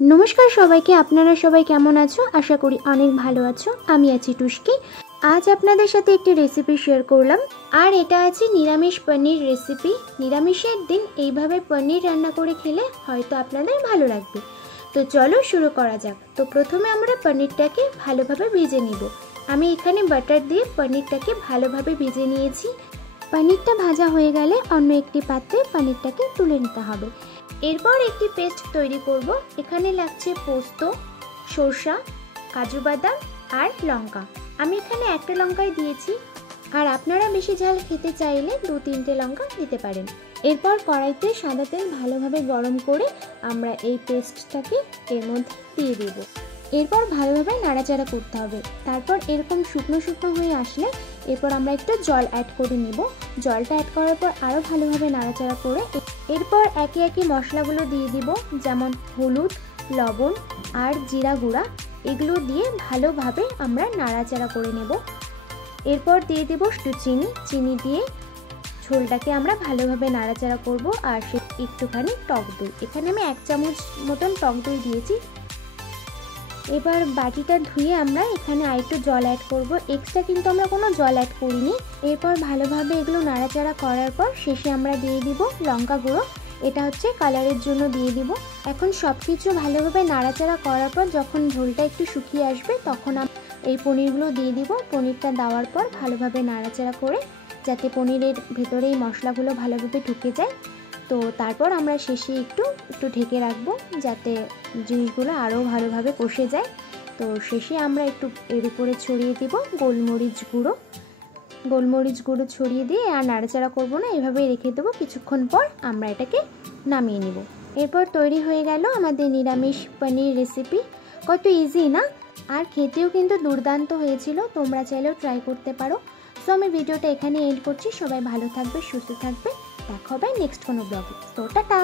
नमस्कार सबाइके आपनारा सबाई केमन आछो आशा करी अनेक भालो आछो। आमी आछि टुस्की। आज आपनादेर साथे एकटी रेसिपि शेयर करलाम और एटा आछि निरामिष पनीर रेसिपि। निरामिषेर दिन एइभाবে पनीर रान्ना करे खेले हयतो आपनादेर भालो लागबे। तो चलो शुरू करा जाक। तो प्रथमे आमरा पनीरटाके भालोभाবে भेजे निब। आमी एखाने बाटार दिये पनीरटाके भालोभाবে भेजे नियेछि। पनीरटा भाजा हये गेले अन्य एकटी पात्रे पनीरटाके तुले निते हबे। एरपर एकटी पेस्ट तैरी करब। एखाने लागछे पोस्त, सर्षा, काजू बादाम और लंका। आमी एखाने एकटा लंकाई दिएछि और आपनारा बेशी झाल खेते चाइले 2-3टे लंका दिते पारेन। एरपर कड़ाइते सादा तेल भालोभाবে गरम करे आमरा एई पेस्टटाके एर मধ্যে दिए देब। एरपर भालोभाবে नाड़ाचाड़ा करते हबे। तारपर एरकम शुकनो शुकनो हये आसले एरपर आमरा एकटु जल एड करे निब। जलटा एड करार पर आरो भालोभाবে नाड़ाचाड़ा करे एरपर एके एके मशलागुलो दिए दिब, जेमन हलुद, लवण और जिरा गुड़ा। एगुलो दिए भालोभाবে आमरा नाड़ाचाड़ा करे नेब। एरपर दिए देब एकटु चिनी। चिनी दिए झोलटाके आमरा भालोभाবে नाड़ाचाड़ा करब और से एकटुखानी टक दई। एखाने आमि 1 चामच मतन टक दई दिएछि। एबार बाटिटा धुए आमरा एखाने आरेकटु जल एड करब। एक्सट्रा किन्तु आमरा कोनो जल एड करिनि। एरपर भालोभाবে एगुलो नाड़ाचाड़ा करार पर शेषे आमरा दिए दिब लंका गुঁড়ো। এটা হচ্ছে কালারের জন্য দিয়ে দিব। এখন সবকিছু ভালোভাবে নাড়াচাড়া করার পর যখন ঝোলটা একটু শুকিয়ে আসবে তখন এই পনিরগুলো দিয়ে দিব। পনিরটা দেওয়ার পর ভালোভাবে নাড়াচাড়া করে যাতে পনিরের ভেতরে এই মশলাগুলো ভালোভাবে ঢুকে যায়। তো তারপর আমরা শেষে একটু ঢেকে রাখবো যাতে জিনিসগুলো আরও ভালোভাবে কষে যায়। তো শেষে আমরা একটু এর উপরে ছড়িয়ে দিব গোলমরিচ গুঁড়ো। গোলমরিচ গুঁড়ো ছড়িয়ে দিয়ে আর নাড়াচাড়া করব না, এভাবেই রেখে দেবো। কিছুক্ষণ পর আমরা এটাকে নামিয়ে নেব। এরপর তৈরি হয়ে গেল আমাদের নিরামিষ পনির রেসিপি। কত ইজি না, আর খেতেও কিন্তু দুর্দান্ত হয়েছিল। তোমরা চাইলেও ট্রাই করতে পারো। সো আমি ভিডিওটা এখানে এন্ড করছি। সবাই ভালো থাকবে, সুস্থ থাকবে। দেখা হবে নেক্সট কোনো ব্লগে। তো টাটা।